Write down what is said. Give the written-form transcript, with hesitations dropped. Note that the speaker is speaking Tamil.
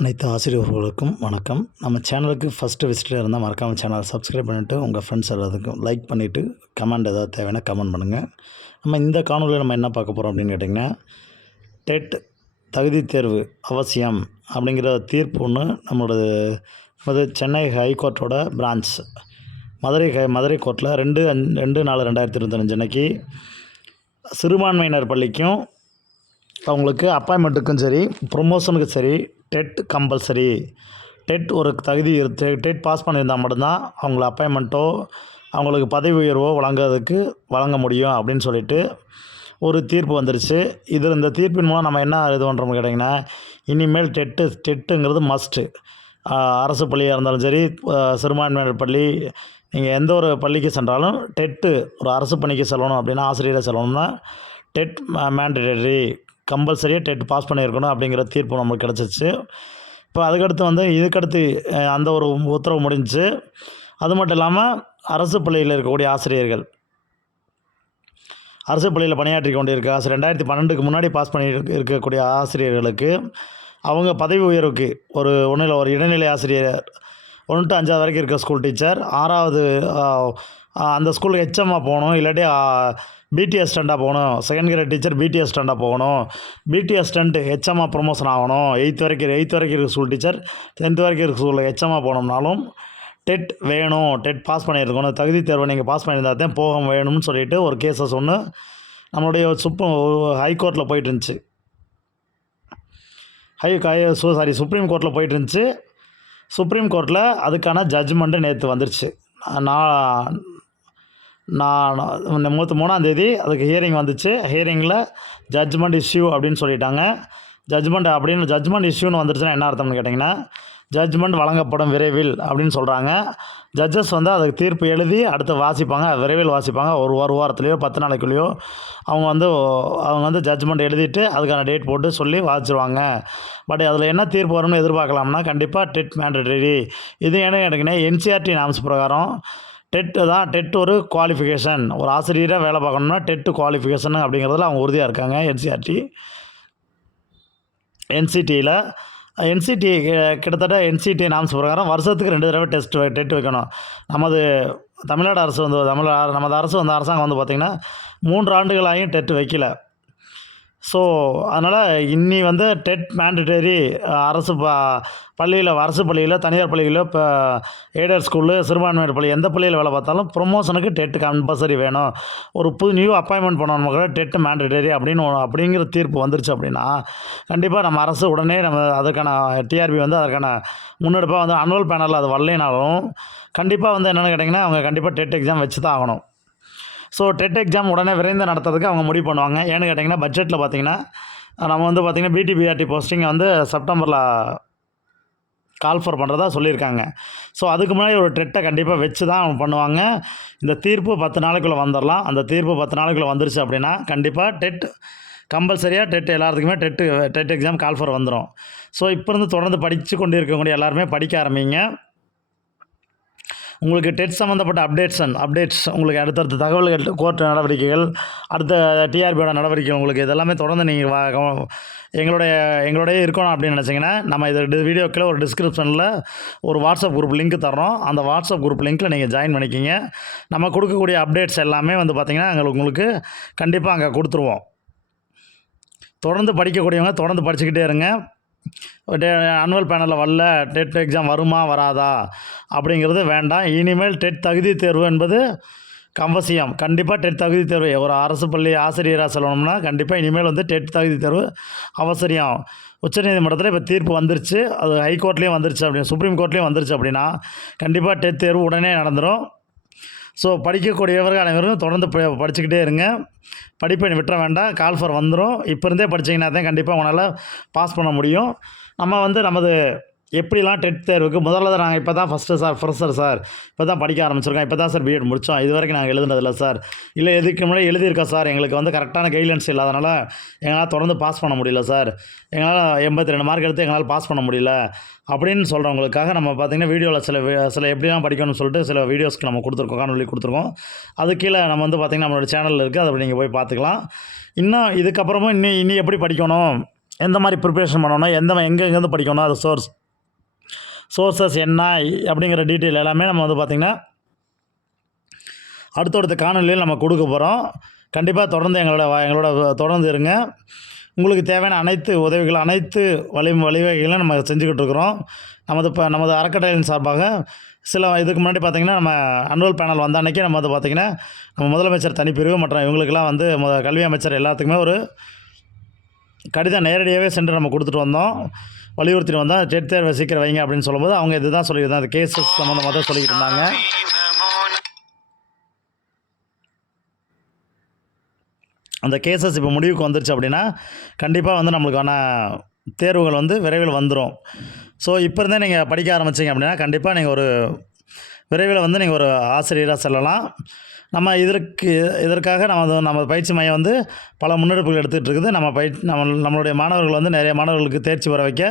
அனைத்து ஆசிரியர்களுக்கும் வணக்கம். நம்ம சேனலுக்கு ஃபஸ்ட்டு விசிட்டராக இருந்தால் மறக்காமல் சேனலை சப்ஸ்கிரைப் பண்ணிவிட்டு உங்கள் ஃப்ரெண்ட்ஸ் எல்லாத்துக்கும் லைக் பண்ணிவிட்டு கமெண்ட் ஏதாவது தேவைன்னா கமெண்ட் பண்ணுங்கள். நம்ம இந்த காணொலியில் நம்ம என்ன பார்க்க போகிறோம் அப்படின்னு கேட்டிங்கன்னா, டெட் தகுதி தேர்வு அவசியம் அப்படிங்கிற தீர்ப்பு ஒன்று நமது சென்னை ஹைகோர்ட்டோட பிரான்ச் மதுரை கோர்ட்டில் 2/4/2025 அன்னைக்கு சிறுபான்மையினர் பள்ளிக்கும் அவங்களுக்கு அப்பாயின்மெண்ட்டுக்கும் சரி, ப்ரொமோஷனுக்கும் சரி டெட் கம்பல்சரி. டெட் ஒரு தகுதி டெட் பாஸ் பண்ணியிருந்தால் மட்டும்தான் அவங்கள அப்பாயின்மெண்ட்டோ அவங்களுக்கு பதவி உயர்வோ வழங்க முடியும் அப்படின்னு சொல்லிட்டு ஒரு தீர்ப்பு வந்துருச்சு. இந்த தீர்ப்பின் மூலம் நம்ம என்ன இது பண்ணுறோம்னு கேட்டிங்கன்னா, இனிமேல் டெட்டுங்கிறது மஸ்ட்டு. அரசு பள்ளியாக இருந்தாலும் சரி, சிறுபான்மையினர் பள்ளி, நீங்கள் எந்த ஒரு பள்ளிக்கு சென்றாலும் டெட்டு ஒரு அரசு பணிக்கு செல்லணும் அப்படின்னா, ஆசிரியராக செல்லணும்னா டெட் மேண்டேட்டரி கம்பல்சரியாக டெட் பாஸ் பண்ணியிருக்கணும் அப்படிங்கிற தீர்ப்பு நம்மளுக்கு கிடச்சிச்சு. இப்போ இதுக்கடுத்து அந்த ஒரு உத்தரவு முடிஞ்சிச்சு. அது மட்டும் இல்லாமல் அரசு பள்ளியில் இருக்கக்கூடிய ஆசிரியர்கள், அரசு பள்ளியில் பணியாற்றி கொண்டிருக்க 2012க்கு முன்னாடி பாஸ் பண்ணி இருக்கக்கூடிய ஆசிரியர்களுக்கு அவங்க பதவி உயர்வுக்கு ஒன்றும் இல்லை, ஒரு இடைநிலை ஆசிரியர் 1 to 5 வரைக்கும் இருக்க ஸ்கூல் டீச்சர் 6வது அந்த ஸ்கூலுக்கு ஹெச்எம்மாக போகணும், இல்லாட்டி பிடி அசிஸ்டண்ட்டாக போகணும். செகண்ட் கிரேட் டீச்சர் பிடி அசிஸ்டண்ட்டாக போகணும். பிடி அசிஸ்டண்ட் ஹெச்எம்மாக ப்ரொமோஷன் ஆகணும். 8th வரைக்கும் இருக்க ஸ்கூல் டீச்சர் 10th வரைக்கும் இருக்க ஸ்கூலில் ஹெச்எம்மாக போகணும்னாலும் டெட் வேணும், டெட் பாஸ் பண்ணியிருக்கணும், தகுதி தேர்வை நீங்கள் பாஸ் பண்ணியிருந்தால் தான் போக வேணும்னு சொல்லிட்டு ஒரு கேஸஸ் ஒன்று நம்மளுடைய ஹைகோர்ட்டில் போயிட்டு இருந்துச்சு. சுப்ரீம் கோர்ட்டில் போயிட்டு இருந்துச்சு. சுப்ரீம் கோர்ட்டில் அதுக்கான ஜட்ஜ்மெண்ட்டு நேற்று வந்துருச்சு. 3ஆம் தேதி அதுக்கு ஹியரிங் வந்துச்சு. ஹியரிங்கில் ஜட்ஜ்மெண்ட் இஷ்யூ அப்படின்னு சொல்லிட்டாங்க. ஜட்ஜ்மெண்ட் இஷ்யூன்னு வந்துருச்சுன்னா என்ன அர்த்தம்னு கேட்டிங்கன்னா, ஜட்ஜ்மெண்ட் வழங்கப்படும் விரைவில் அப்படின்னு சொல்கிறாங்க. ஜட்ஜஸ் அதுக்கு தீர்ப்பு எழுதி அடுத்து வாசிப்பாங்க, விரைவில் வாசிப்பாங்க. ஒரு வாரத்துலேயோ 10 நாளைக்குள்ளேயோ அவங்க ஜட்ஜ்மெண்ட் எழுதிட்டு அதுக்கான டேட் போட்டு சொல்லி வாசிச்சிருவாங்க. பட் அதில் என்ன தீர்ப்பு வரும்னு எதிர்பார்க்கலாம்னா, கண்டிப்பாக டெட் மேண்டேட்டரி. இது என்ன கேட்டிங்கன்னா, என்சிஆர்டி நாம்ஸ் பிரகாரம் டெட் ஒரு குவாலிஃபிகேஷன். ஒரு ஆசிரியராக வேலை பார்க்கணும்னா டெட்டு குவாலிஃபிகேஷன் அப்படிங்கிறதுல அவங்க உறுதியாக இருக்காங்க. என்சிடி கிட்டத்தட்ட என்சிடி நாம்ஸ் பிரகாரம் வருஷத்துக்கு 2 தடவை டெட் வைக்கணும். தமிழ்நாடு அரசு நமது அரசாங்கம் பார்த்திங்கன்னா 3 ஆண்டுகளாயும் டெட் வைக்கல. ஸோ அதனால் டெட் மேண்டேட்டரி அரசு பள்ளியில், தனியார் பள்ளியில், இப்போ எய்டட் ஸ்கூலு, சிறுபான்மையினர் பள்ளி எந்த பள்ளியில் வேலை பார்த்தாலும் ப்ரொமோஷனுக்கு டெட்டு கம்பல்சரி வேணும். ஒரு நியூ அப்பாயின்மெண்ட் பண்ணணும் கூட டெட்டு மேண்டேட்டரி அப்படிங்கிற தீர்ப்பு வந்துருச்சு அப்படின்னா, கண்டிப்பாக நம்ம அரசு உடனே அதுக்கான டிஆர்பி அதற்கான முன்னெடுப்பாக அனுவல் பேனலில் அது வரலைனாலும் கண்டிப்பாக என்னென்னு கேட்டிங்கன்னா, அவங்க கண்டிப்பாக டெட் எக்ஸாம் வச்சு தான் ஆகணும். ஸோ டெட் எக்ஸாம் உடனே விரைந்து நடத்துறதுக்கு அவங்க முடிவு பண்ணுவாங்க. ஏன்னு கேட்டிங்கன்னா, பட்ஜெட்டில் பார்த்திங்கன்னா நம்ம பிடி பிஆர்டி போஸ்டிங்கை செப்டம்பரில் கால்ஃபர் பண்ணுறதா சொல்லியிருக்காங்க. ஸோ அதுக்கு முன்னாடி ஒரு டெட்டை கண்டிப்பாக வச்சு தான் அவங்க பண்ணுவாங்க. இந்த தீர்ப்பு 10 நாளைக்குள்ளே வந்துடலாம். அந்த தீர்ப்பு 10 நாளைக்குள்ளே வந்துருச்சு அப்படின்னா கண்டிப்பாக டெட் கம்பல்சரியாக எல்லாத்துக்குமே டெட் எக்ஸாம் கால்ஃபர் வந்துடும். ஸோ இப்போ இருந்து தொடர்ந்து படித்து கொண்டு இருக்கக்கூடிய எல்லாருமே படிக்க ஆரம்பிங்க. உங்களுக்கு டெட் சம்மந்தப்பட்ட அப்டேட்ஸ் உங்களுக்கு அடுத்தடுத்த தகவல்கள், கோர்ட் நடவடிக்கைகள், அடுத்த டிஆர்பியோட நடவடிக்கைகள் உங்களுக்கு இதெல்லாமே தொடர்ந்து நீங்கள் எங்களோடைய இருக்கணும் அப்படின்னு நினச்சிங்கன்னா, நம்ம வீடியோக்கில் ஒரு டிஸ்கிரிப்ஷனில் ஒரு வாட்ஸ்அப் குரூப் லிங்க் தர்றோம். அந்த வாட்ஸ்அப் குரூப் லிங்க்கில் நீங்கள் ஜாயின் பண்ணிக்கிங்க. நம்ம கொடுக்கக்கூடிய அப்டேட்ஸ் எல்லாமே பார்த்திங்கன்னா உங்களுக்கு கண்டிப்பாக அங்கே கொடுத்துருவோம். தொடர்ந்து படிக்கக்கூடியவங்க தொடர்ந்து படிச்சுக்கிட்டே இருங்க. அனுவல் பேனலில் வரல, டெட் எக்ஸாம் வருமா வராதா அப்படிங்கிறது வேண்டாம். இனிமேல் டெட் தகுதி தேர்வு என்பது அவசியம். கண்டிப்பாக டெட் தகுதி தேர்வு ஒரு அரசு பள்ளி ஆசிரியராக சொல்லணும்னா கண்டிப்பாக இனிமேல் டெட் தகுதி தேர்வு அவசியம். உச்சநீதிமன்றத்தில் இப்போ தீர்ப்பு வந்துருச்சு. அது ஹைகோர்ட்லேயும் வந்துருச்சு, சுப்ரீம் கோர்ட்லேயும் வந்துருச்சு அப்படின்னா கண்டிப்பாக டெட் தேர்வு உடனே நடந்துடும். ஸோ படிக்கக்கூடியவர்கள் அனைவரும் தொடர்ந்து படிச்சுக்கிட்டே இருங்க. படிப்பை விட்டுற வேண்டாம். கால்ஃபர் வந்துடும். இப்போ இருந்தே படித்தீங்கன்னா தான் கண்டிப்பாக உங்களால் பாஸ் பண்ண முடியும். நமது எப்படிலாம் டெட் தேர்வுக்கு முதல்ல தான் நாங்கள் இப்போ தான் ஃப்ரெஷர் சார், இப்போ தான் படிக்க ஆரம்பிச்சிருக்கோம், இப்போ தான் சார் பிஎட் முடித்தோம், இது வரைக்கும் நாங்கள் எழுதுனதில்லை சார், இல்லை எதுக்கு முன்னாடி எழுதியிருக்கோம் சார், எங்களுக்கு கரெக்டான கைட்லைன்ஸ் இல்லாதனால எங்களால் தொடர்ந்து பாஸ் பண்ண முடியல சார், எங்களால் 82 மார்க் எடுத்து எங்களால் பாஸ் பண்ண முடியல அப்படின்னு சொல்கிறவங்களுக்காக நம்ம பார்த்திங்கன்னா வீடியோவில் சில எப்படிலாம் படிக்கணும்னு சொல்லிட்டு சில வீடியோஸ்க்கு நம்ம காணொலி கொடுத்துருக்கோம். அது கீழே நம்ம பார்த்திங்கன்னா நம்மளோட சேனலில் இருக்குது, அதை நீங்கள் போய் பார்த்துக்கலாம். இன்னும் இதுக்கப்புறமும் இன்னும் எப்படி படிக்கணும் எந்த மாதிரி ப்ரிப்ரேஷன் பண்ணணும், எங்கேருந்து படிக்கணும், அது சோர்ஸஸ் என்ன அப்படிங்கிற டீட்டெயில் எல்லாமே நம்ம வந்து பார்த்திங்கன்னா அடுத்தடுத்த காணொலியில் நம்ம கொடுக்க போகிறோம். கண்டிப்பாக தொடர்ந்து எங்களோட தொடர்ந்து இருங்க. உங்களுக்கு தேவையான அனைத்து உதவிகள், அனைத்து வழிவகைகளும் நம்ம செஞ்சுக்கிட்டு இருக்கிறோம். நமது அறக்கட்டளையின் சார்பாக இதுக்கு முன்னாடி பார்த்திங்கன்னா நம்ம அனுவல் பேனல் வந்த அன்றைக்கி நம்ம வந்து பார்த்திங்கன்னா நம்ம முதலமைச்சர் தனிப்பிரிவு மற்றும் இவங்களுக்கெல்லாம் வந்து கல்வி அமைச்சர் எல்லாத்துக்குமே ஒரு கடிதம் நேரடியாகவே சென்று நம்ம கொடுத்துட்டு வந்தோம், வலியுறுத்திட்டு வந்தோம். டெட் தேர்வை சீக்கிரம் வைங்க அப்படின்னு சொல்லும்போது அவங்க இதுதான் சொல்லியிருந்தாங்க, அந்த கேசஸ் சம்மந்தமாக தான் சொல்லிக்கிட்டு இருந்தாங்க. அந்த கேசஸ் இப்போ முடிவுக்கு வந்துருச்சு அப்படின்னா கண்டிப்பாக வந்து நம்மளுக்கான தேர்வுகள் வந்து விரைவில் வந்துடும். ஸோ இப்போ இருந்தே நீங்கள் படிக்க ஆரம்பிச்சிங்க அப்படின்னா கண்டிப்பாக நீங்கள் விரைவில் வந்து நீங்கள் ஒரு ஆசிரியராக செல்லலாம். நம்ம இதற்காக நம்ம பயிற்சி மையம் வந்து பல முன்னெடுப்புகள் எடுத்துகிட்டு இருக்குது. நம்மளுடைய மாணவர்கள் வந்து நிறைய மாணவர்களுக்கு தேர்ச்சி வர வைக்க